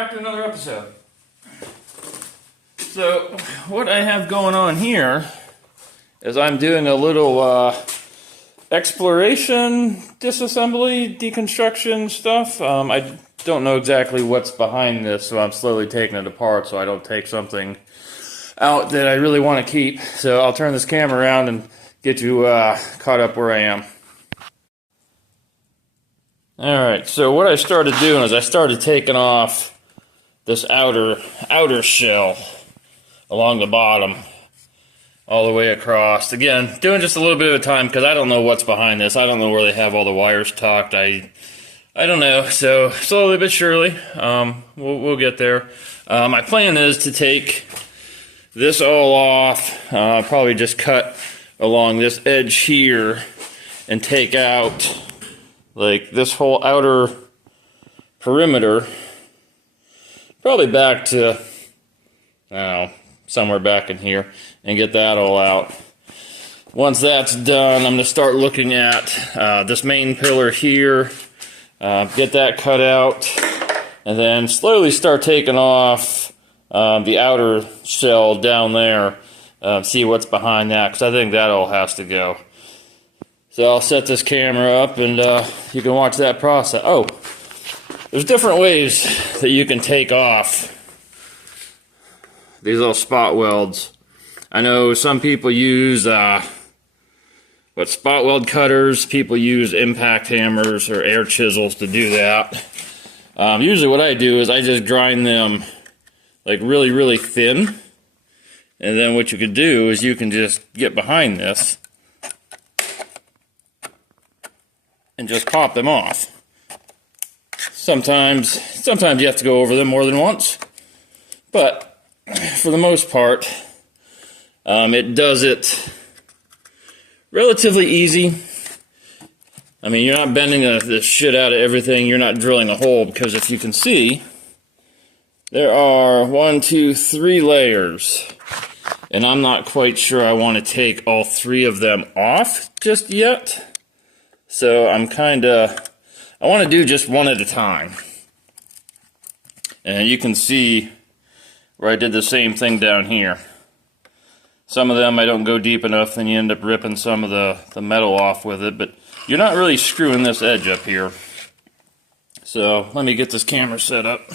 back to another episode. So, what I have going on here is I'm doing a little exploration, disassembly, deconstruction stuff. I don't know exactly what's behind this, so I'm slowly taking it apart so I don't take something out that I really want to keep. So I'll turn this camera around and get you caught up where I am. Alright, so what I started doing is I started taking off this outer shell along the bottom all the way across. Again, doing just a little bit of time because I don't know what's behind this. I don't know where they have all the wires tucked. I don't know. So slowly but surely, we'll get there. My plan is to take this all off, probably just cut along this edge here and take out like this whole outer perimeter, probably back to, I don't know, somewhere back in here, and get that all out. Once that's done, I'm going to start looking at this main pillar here, get that cut out, and then slowly start taking off the outer shell down there, see what's behind that, because I think that all has to go. So I'll set this camera up and you can watch that process. Oh, there's different ways that you can take off these little spot welds. I know some people use spot weld cutters. People use impact hammers or air chisels to do that. Usually what I do is I just grind them like really, really thin. And then what you can do is you can just get behind this and just pop them off. Sometimes you have to go over them more than once, but for the most part, it does it relatively easy. I mean, you're not bending the shit out of everything. You're not drilling a hole, because if you can see, there are 1, 2, 3 layers, and I'm not quite sure I want to take all 3 of them off just yet. So I want to do just one at a time. And you can see where I did the same thing down here. Some of them I don't go deep enough, and you end up ripping some of the metal off with it, but you're not really screwing this edge up here. So let me get this camera set up.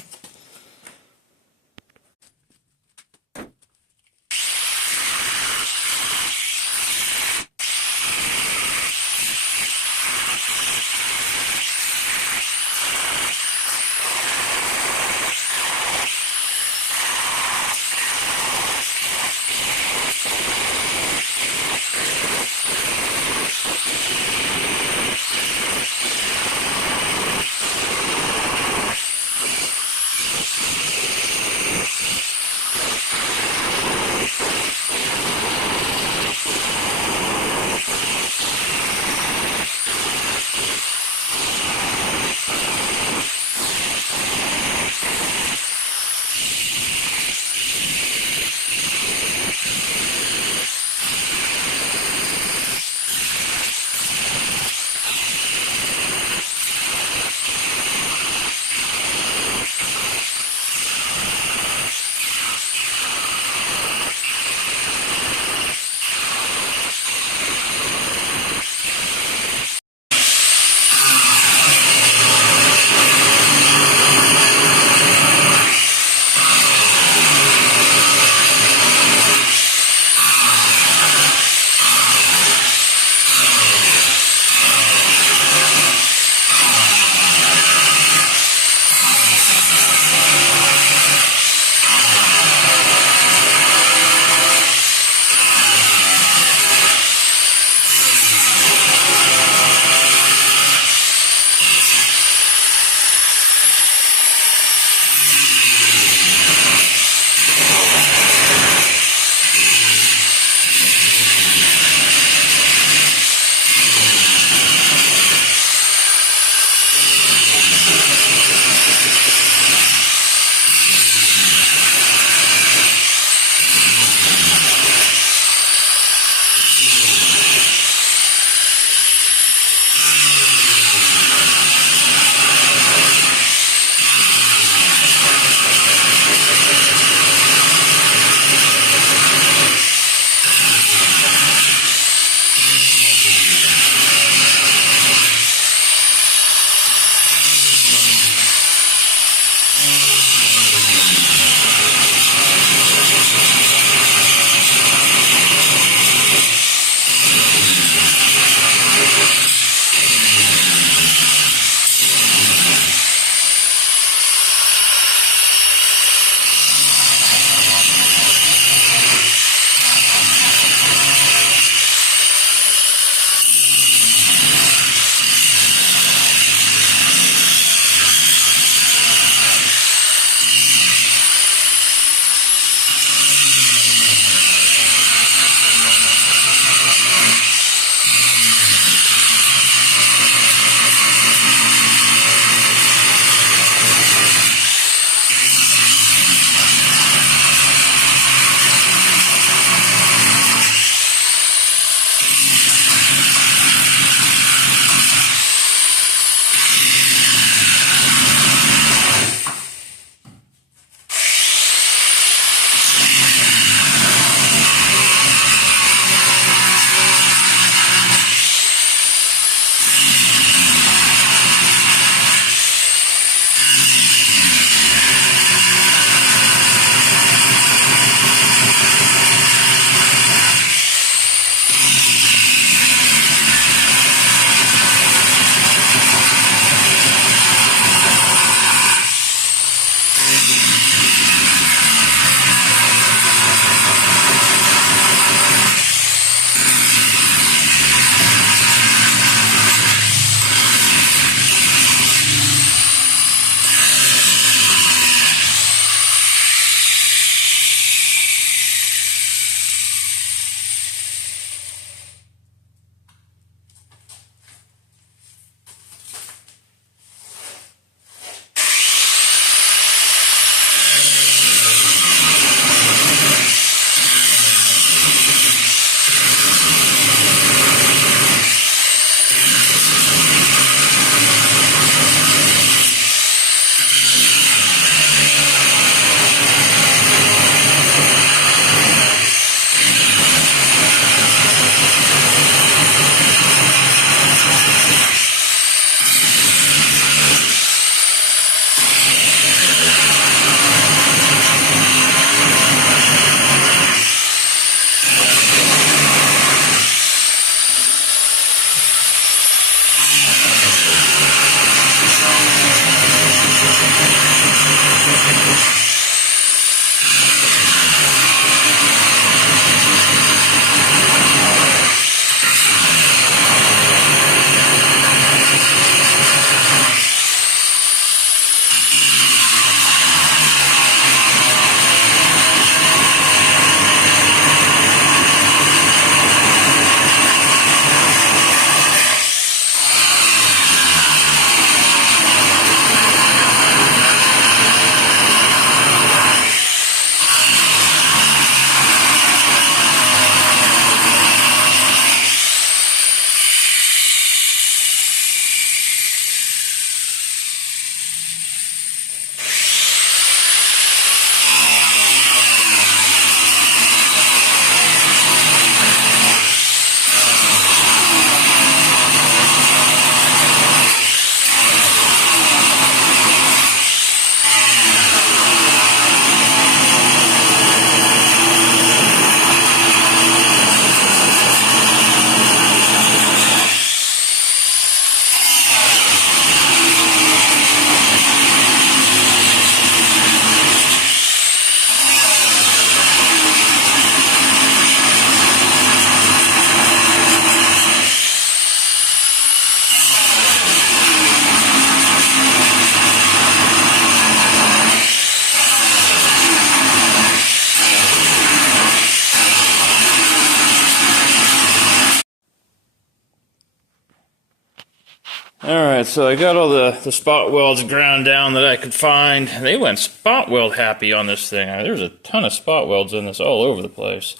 Alright, so I got all the spot welds ground down that I could find. They went spot weld happy on this thing. There's a ton of spot welds in this all over the place.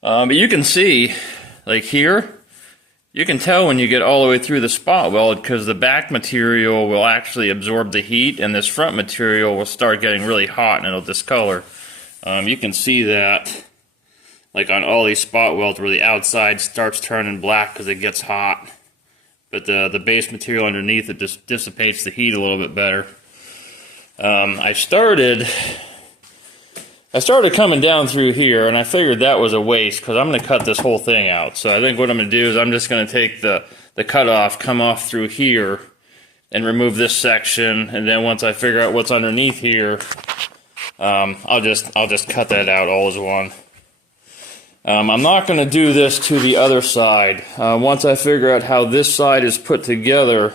But you can see, like here, you can tell when you get all the way through the spot weld because the back material will actually absorb the heat and this front material will start getting really hot and it'll discolor. You can see that like on all these spot welds where the outside starts turning black because it gets hot. But the base material underneath it just dissipates the heat a little bit better. I started coming down through here, and I figured that was a waste because I'm going to cut this whole thing out. So I think what I'm going to do is I'm just going to take the cutoff, come off through here, and remove this section. And then once I figure out what's underneath here, I'll just cut that out all as one. I'm not going to do this to the other side. Once I figure out how this side is put together,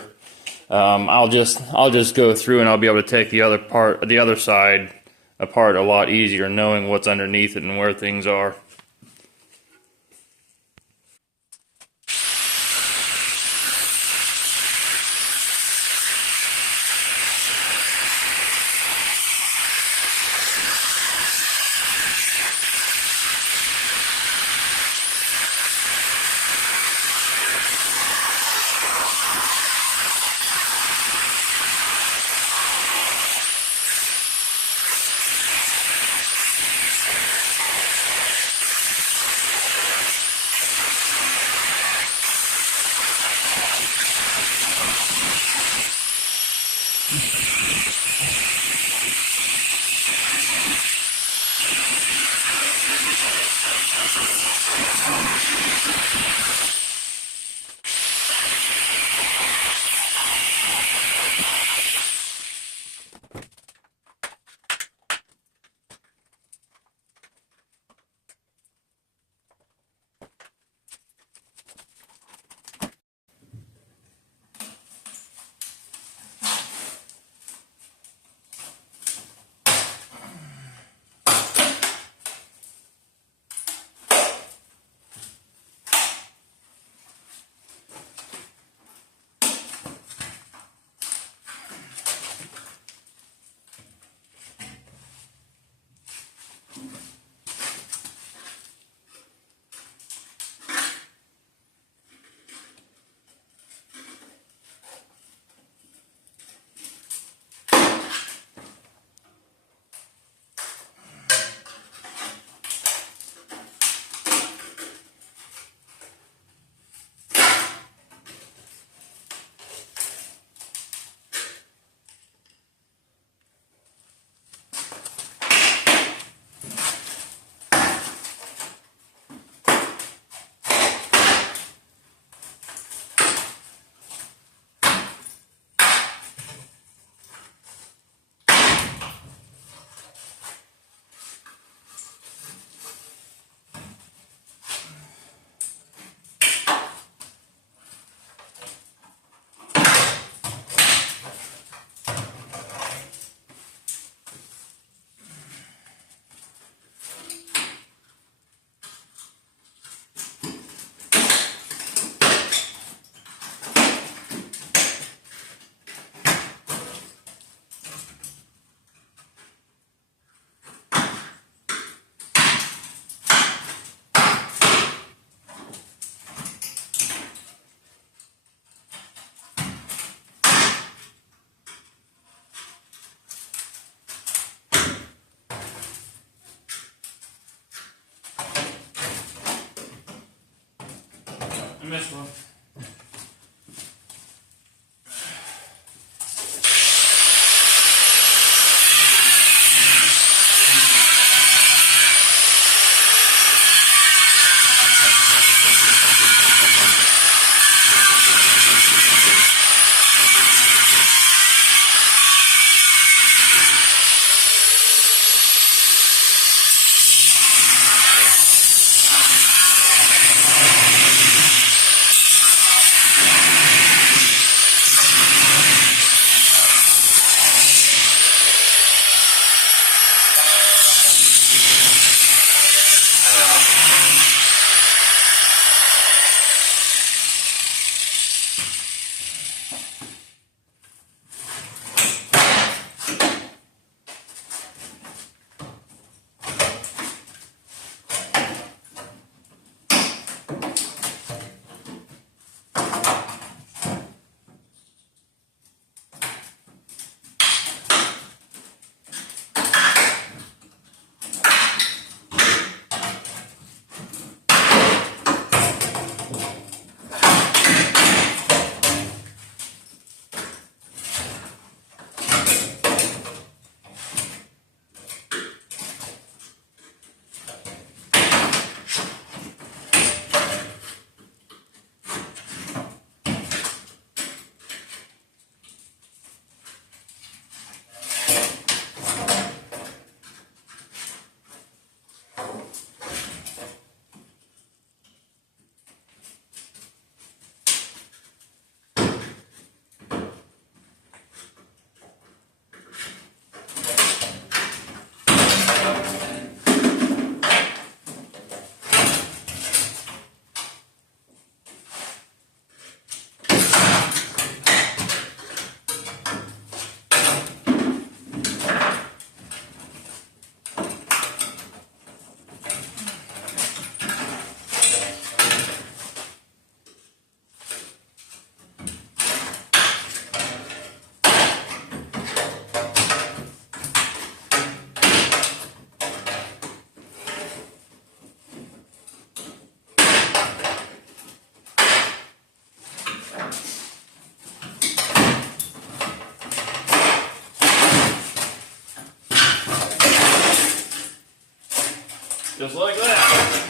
I'll just go through and I'll be able to take the other side apart a lot easier, knowing what's underneath it and where things are. I missed one. Just like that.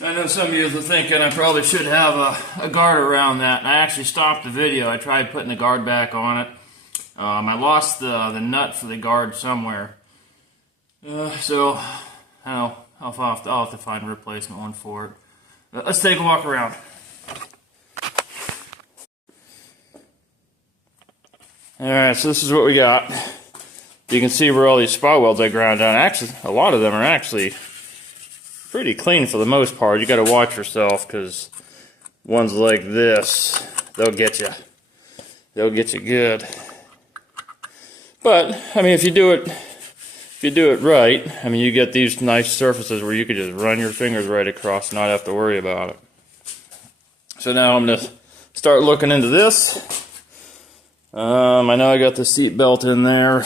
I know some of you are thinking I probably should have a guard around that, and I actually stopped the video. I tried putting the guard back on it. I lost the nut for the guard somewhere. So I'll have to find a replacement one for it. Let's take a walk around. Alright, so this is what we got. You can see where all these spot welds I ground down. Actually, a lot of them are actually pretty clean for the most part. You got to watch yourself, because ones like this, they'll get you. They'll get you good. But I mean, if you do it right, I mean, you get these nice surfaces where you could just run your fingers right across and not have to worry about it. So now I'm going to start looking into this. I know I got the seat belt in there.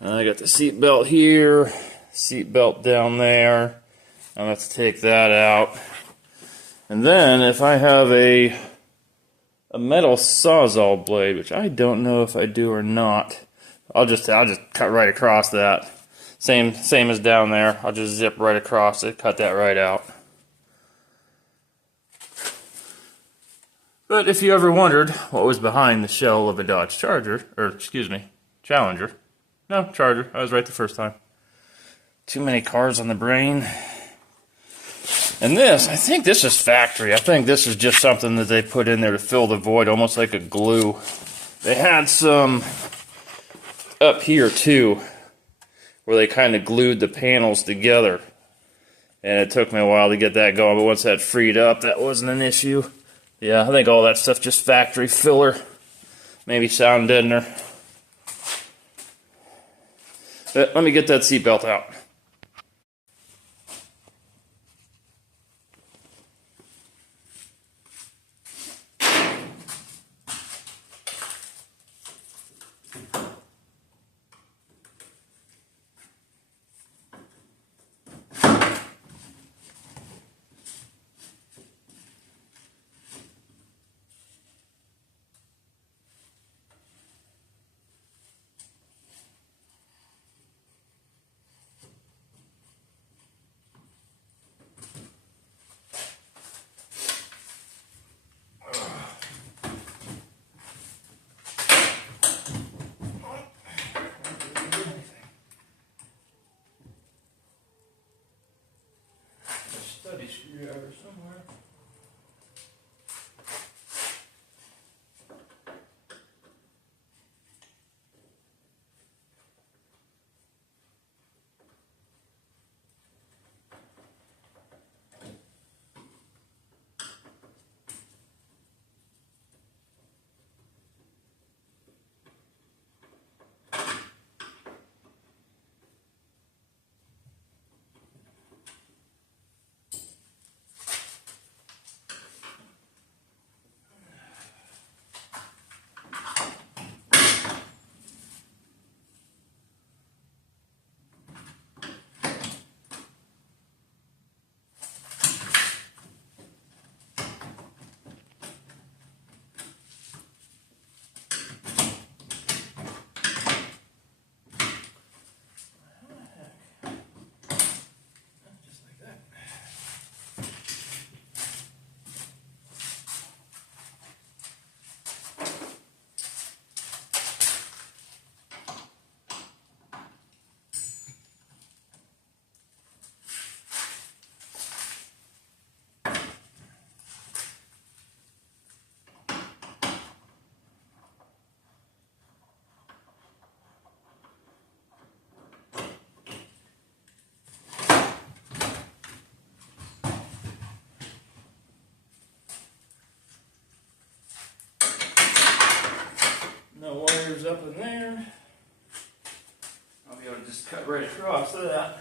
I got the seat belt here, seat belt down there. I'm going to have to take that out. And then if I have a metal Sawzall blade, which I don't know if I do or not, I'll just cut right across that. Same as down there. I'll just zip right across it, cut that right out. But if you ever wondered what was behind the shell of a Dodge Charger, or excuse me, Challenger. No, Charger. I was right the first time. Too many cars on the brain. And this, I think this is factory. I think this is just something that they put in there to fill the void, almost like a glue. They had some up here too, where they kind of glued the panels together. And it took me a while to get that going, but once that freed up, that wasn't an issue. Yeah, I think all that stuff just factory filler. Maybe sound deadener. But let me get that seatbelt out. screwdriver somewhere. No wires up in there. I'll be able to just cut right across that.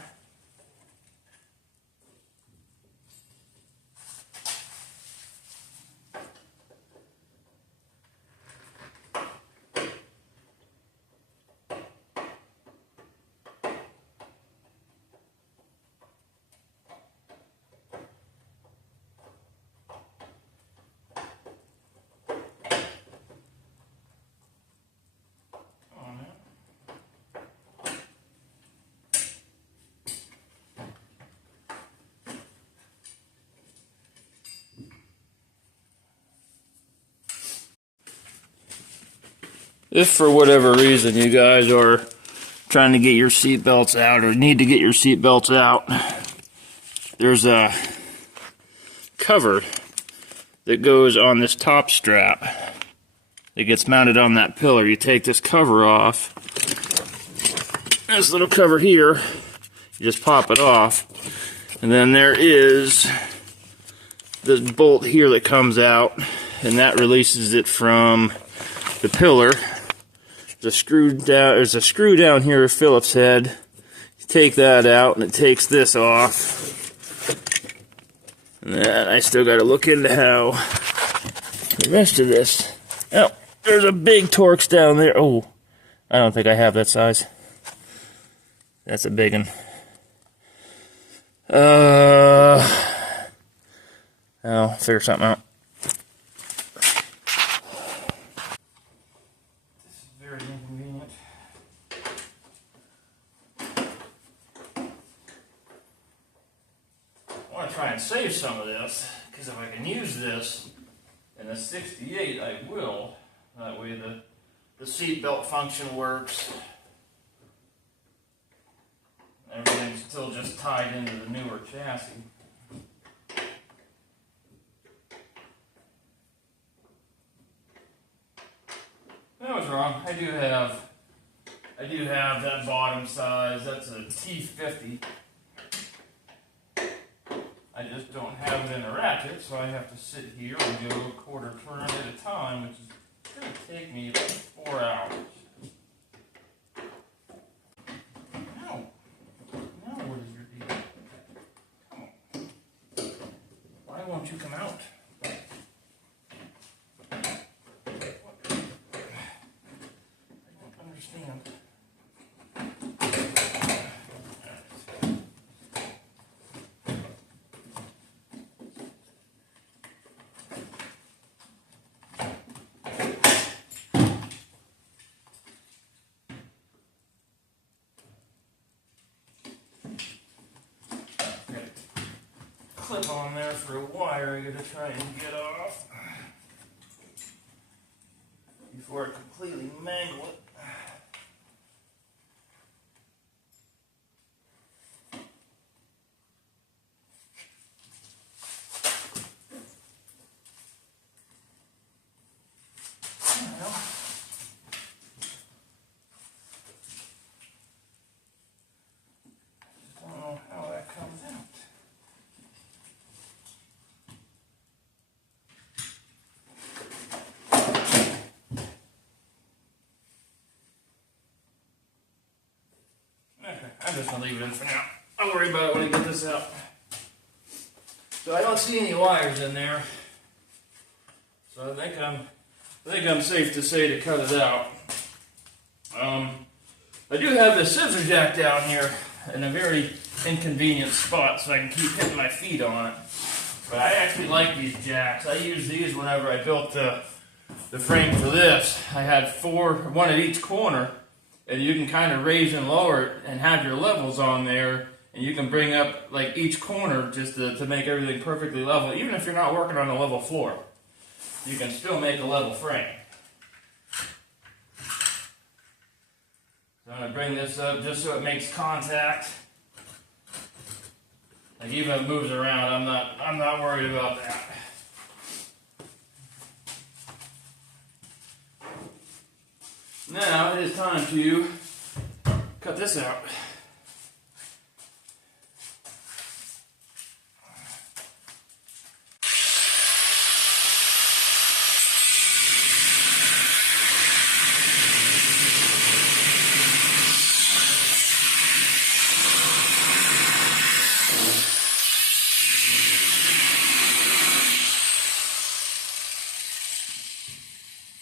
If for whatever reason you guys are trying to get your seat belts out or need to get your seat belts out, there's a cover that goes on this top strap that gets mounted on that pillar. You take this cover off, this little cover here, you just pop it off, and then there is this bolt here that comes out, and that releases it from the pillar. There's a screw down here, a Phillips head. You take that out and it takes this off. And then I still got to look into how the rest of this. Oh, there's a big Torx down there. Oh, I don't think I have that size. That's a big one. I'll figure something out. I want to try and save some of this, because if I can use this in a 68, I will. That way the seat belt function works. Everything's still just tied into the newer chassis. I was wrong. I do have that bottom size. That's a T50. I just don't have it in a ratchet, so I have to sit here and go a quarter turn at a time, which is going to take me about 4 hours. Now, what is your deal? Come on. Why won't you come out? I don't understand. Clip on there for a wire I gotta try and get off before I completely mangle it. I'm just going to leave it in for now. I'll worry about it when I get this out. So I don't see any wires in there. So I think I'm safe to say to cut it out. I do have the scissor jack down here in a very inconvenient spot so I can keep hitting my feet on it. But I actually like these jacks. I use these whenever I built the frame for this. I had one at each corner, and you can kind of raise and lower it and have your levels on there, and you can bring up like each corner just to make everything perfectly level. Even if you're not working on a level floor, you can still make a level frame. So I'm going to bring this up just so it makes contact. Like even if it moves around, I'm not worried about that. Now it is time to cut this out.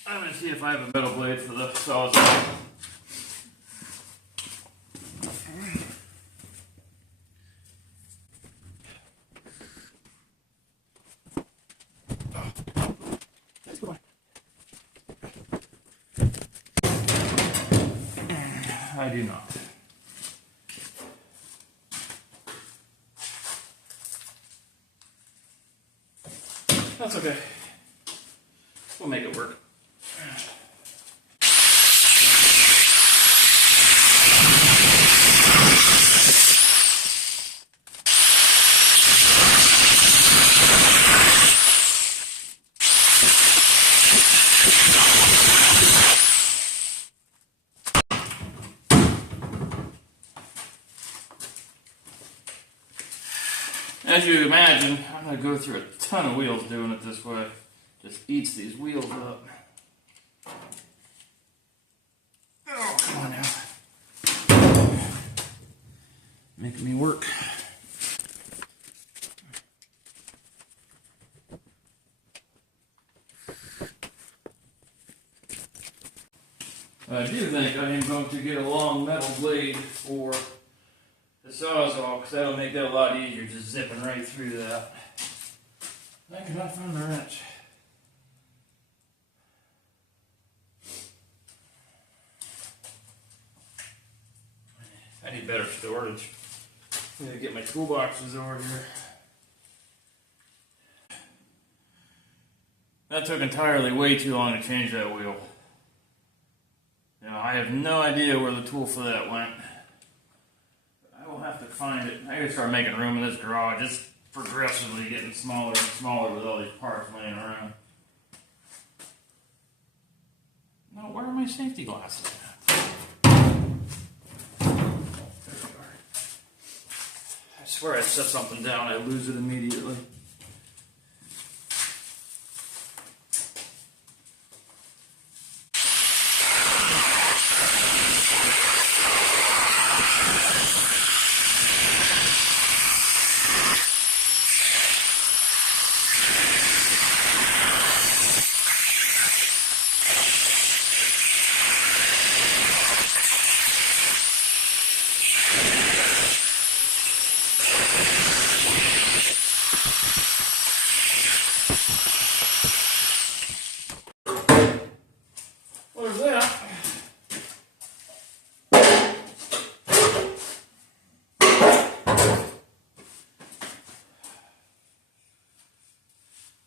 I'm going to see if I have a metal blade for the sawzall. I do not. That's okay. We'll make it work. As you imagine, I'm going to go through a ton of wheels doing it this way. Just eats these wheels up. Oh, come on now. Making me work. I do think I am going to get a long metal blade for the sawzall, because that'll make that a lot easier, just zipping right through that. I cannot find the wrench. I need better storage. I'm going to get my toolboxes over here. That took entirely way too long to change that wheel. You know, I have no idea where the tool for that went. I will have to find it. I gotta start making room in this garage. It's progressively getting smaller and smaller with all these parts laying around. No, where are my safety glasses at? There they are. I swear I set something down, I lose it immediately. What is that?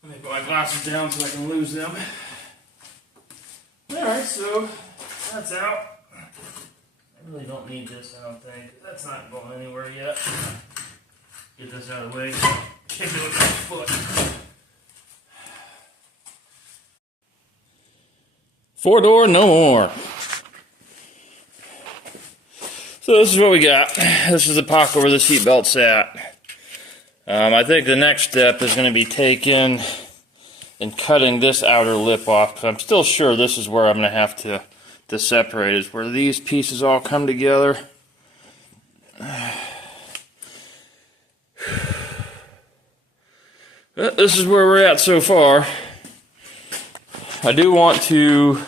Let me put my glasses down so I can lose them. Alright, so that's out. I really don't need this, I don't think. That's not going anywhere yet. Get this out of the way. Kick it with my foot. 4-door, no more. So this is what we got. This is the pocket where the seatbelt sat. I think the next step is going to be taking and cutting this outer lip off, because I'm still sure this is where I'm going to have to separate, is where these pieces all come together. This is where we're at so far. I do want to...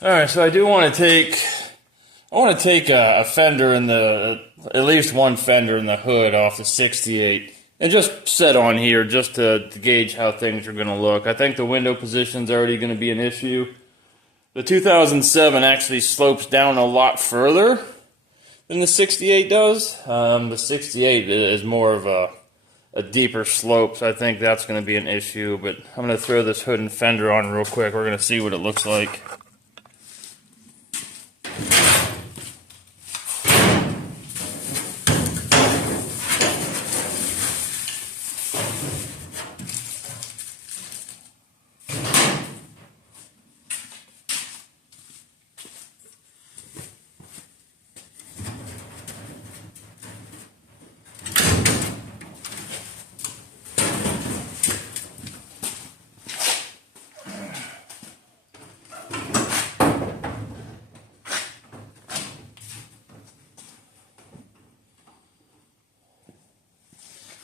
Alright, so I do want to take... I want to take a fender in the... at least one fender in the hood off the 68. And just set on here just to gauge how things are going to look. I think the window position's already going to be an issue. The 2007 actually slopes down a lot further than the 68 does. The 68 is more of a deeper slope, so I think that's going to be an issue. But I'm going to throw this hood and fender on real quick. We're going to see what it looks like.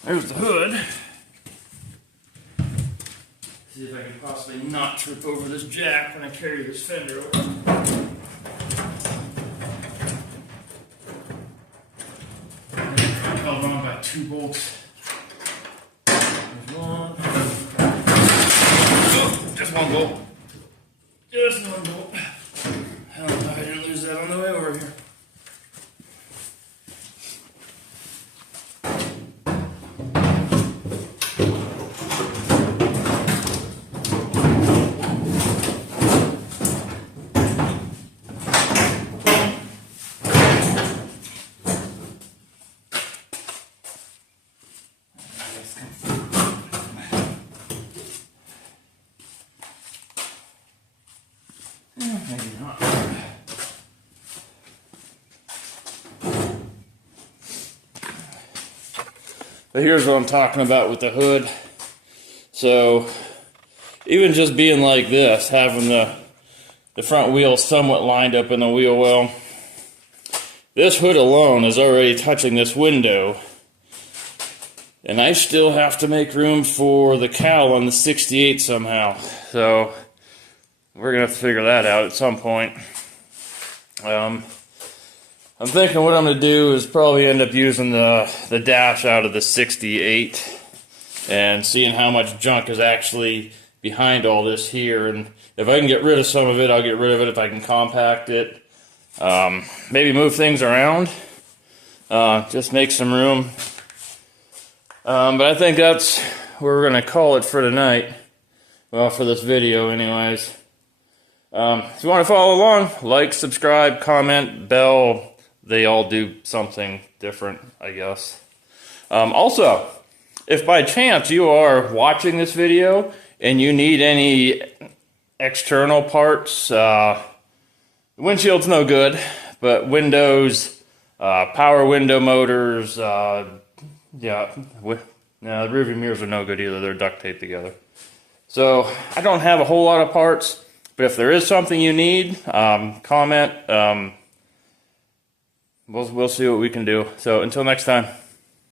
There's the hood. See if I can possibly not trip over this jack when I carry this fender over. I'm held on by 2 bolts. There's one. Oh, just 1 bolt. Just 1 bolt. I don't know if I didn't lose that on the way over here. Maybe not. But here's what I'm talking about with the hood. So even just being like this, having the front wheel somewhat lined up in the wheel well, this hood alone is already touching this window. And I still have to make room for the cowl on the 68 somehow. So we're going to have to figure that out at some point. I'm thinking what I'm going to do is probably end up using the dash out of the 68 and seeing how much junk is actually behind all this here. And if I can get rid of some of it, I'll get rid of it. If I can compact it, maybe move things around, just make some room. But I think that's where we're going to call it for tonight. Well, for this video anyways. If you want to follow along, like, subscribe, comment, bell. They all do something different, I guess. Also, if by chance you are watching this video and you need any external parts, the windshield's no good, but windows, power window motors, yeah, the rearview mirrors are no good either. They're duct taped together. So I don't have a whole lot of parts. But if there is something you need, comment. We'll see what we can do. So until next time.